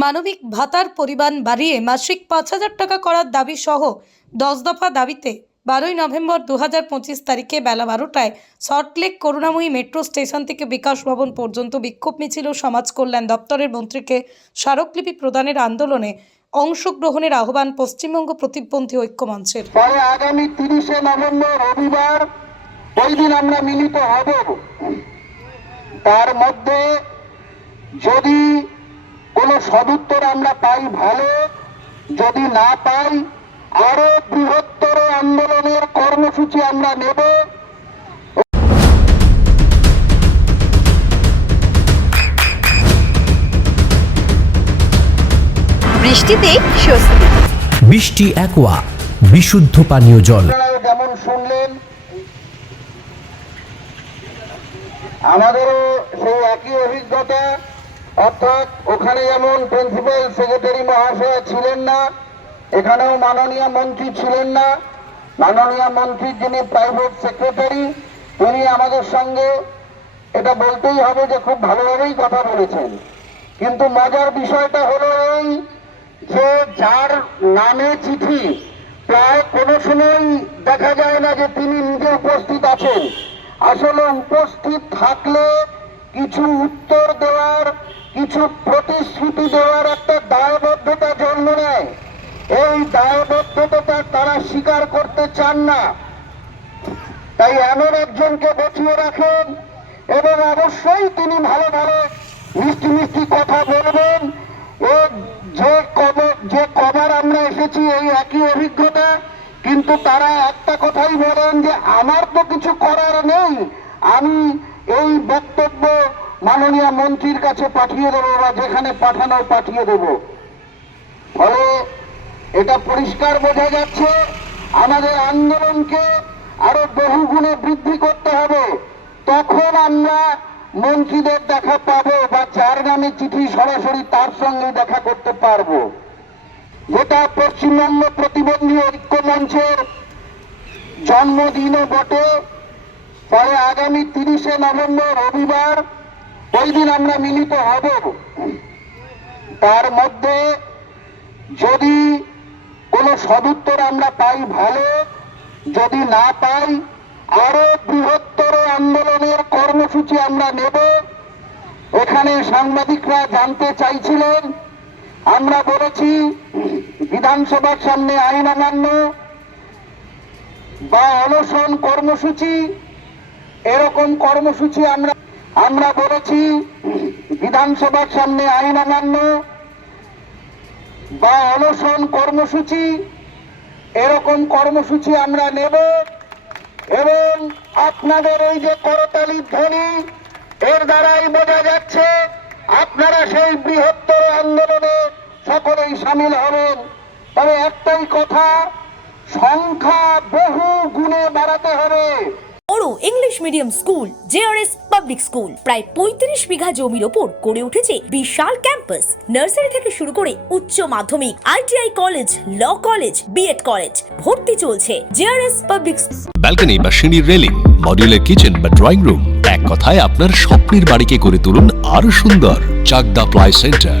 মানবিক ভাতার পরিমাণ বাড়িয়ে মাসিক পাঁচ হাজার টাকা করার দাবি সহ দশ দফা দাবিতে বারোই নভেম্বর দু হাজার পঁচিশ তারিখে বেলা বারোটায় সল্টলেক করুণাময়ী মেট্রো স্টেশন থেকে বিকাশ ভবন পর্যন্ত বিক্ষোভ মিছিল ও সমাজ কল্যাণ দপ্তরের মন্ত্রীকে স্মারকলিপি প্রদানের আন্দোলনে অংশগ্রহণের আহ্বান পশ্চিমবঙ্গ প্রতিবন্ধী ঐক্যমঞ্চের। আগামী তিরিশে নভেম্বর রবিবার ওই দিন আমরা মিলিত হব। তার মধ্যে যদি কোনো সদুত্তর আমরা পাই ভালো যদি না পাই আরও বৃহত্তর আন্দোলনের কর্মসূচি আমরা নেব। বৃষ্টিতেই স্বস্তি। বৃষ্টি অ্যাকোয়া বিশুদ্ধ পানীয় জল। যেমন শুনলেন আমাদেরও সেই একই অভিজ্ঞতা, অর্থাৎ ওখানে যেমন প্রিন্সিপাল সেক্রেটারি মহাশয় ছিলেন না, এখানেও মাননীয় মন্ত্রী ছিলেন না। মাননীয় মন্ত্রী যিনি প্রাইভেট সেক্রেটারি তিনি আমাদের সঙ্গে এটা বলতেই হবে যে খুব ভালোভাবেই কথা বলেছেন। কিন্তু মজার বিষয়টা হলো এই যে যার নামে চিঠি, প্রায় কোনো সময় দেখা যায় না যে তিনি নিজে উপস্থিত আছেন। আসলে উপস্থিত থাকলে কিছু উত্তর দেওয়ার, কিছু প্রতিশ্রুতি দেওয়ার একটা দায়বদ্ধতা জন্ম নেয়। এই দায়বদ্ধতা তারা স্বীকার করতে চান না। তাই এমন একজনকে বসিয়ে রাখেন এবং অবশ্যই তিনি ভালো ভালো মিষ্টি মিষ্টি কথা বলবেন। ও যে কব- যে কবার আমরা এসেছি এই একই অভিজ্ঞতা কিন্তু তারা একটা কথাই বলেন যে, আমার তো কিছু করার নেই। আমি এই বক্তব্য মাননীয় মন্ত্রীর কাছে পাঠিয়ে দেবো বা যেখানে পাঠানো পাঠিয়ে দেবো। ফলে এটা পরিষ্কার বোঝা যাচ্ছে, আমাদের আন্দোলনকে আরও বহু গুণে বৃদ্ধি করতে হবে। তখন আমরা মন্ত্রীদের দেখা পাবো বা যার নামে চিঠি সরাসরি তার সঙ্গে দেখা করতে পারব। গোটা পশ্চিমবঙ্গ প্রতিবন্ধী ঐক্য মঞ্চের জন্মদিনও বটে। পরে আগামী তিরিশে নভেম্বর রবিবার ওই দিন আমরা মিলিত হব। তার মধ্যে যদি কোনো সদুত্তর আমরা পাই ভালো, যদি না পাই আরও বৃহত্তর আন্দোলনের কর্মসূচি আমরা নেব। এখানে সাংবাদিকরা জানতে চাইছিলেন আমরা বলেছি, বিধানসভার সামনে আইন অমান্য বা অনশন কর্মসূচি, এরকম কর্মসূচি আমরা আমরা বলেছি, বিধানসভার সামনে আইন অমান্য বা অনশন কর্মসূচি, এরকম কর্মসূচি আমরা নেব এবং আপনাদের এই যে করতালি ধ্বনি, এর দ্বারাই বোঝা যাচ্ছে আপনারা সেই বৃহত্তর আন্দোলনে সকলেই সামিল হবেন। তবে একটাই কথা সংখ্যা বহু গুণে বাড়াতে হবে। বড় English medium school JRS public school প্রায় পঁয়ত্রিশ বিঘা জমির ওপর গড়ে উঠেছে বিশাল ক্যাম্পাস। নার্সারি থেকে শুরু করে উচ্চ মাধ্যমিক ITI college law college B Ed college ভর্তি চলছে জেআরএস পাবলিক ব্যালকনি বা সিঁড়ির রেলিং মডিউলার কিচেন বা ড্রয়িং রুম এক কথায় আপনার স্বপ্নের বাড়িকে করে তুলুন আরও সুন্দর Chakdaha ply centre.